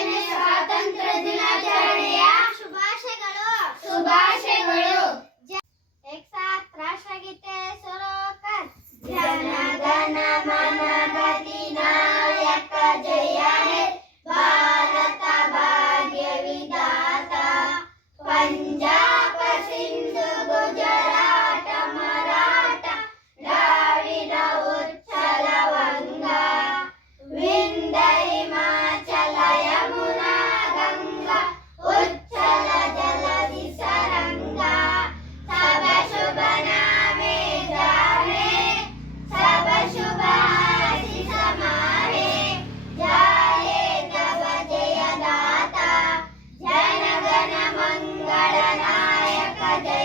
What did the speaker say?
Internet शुभ ना मे गाणे समाने नाता जन जन मंगळ नाय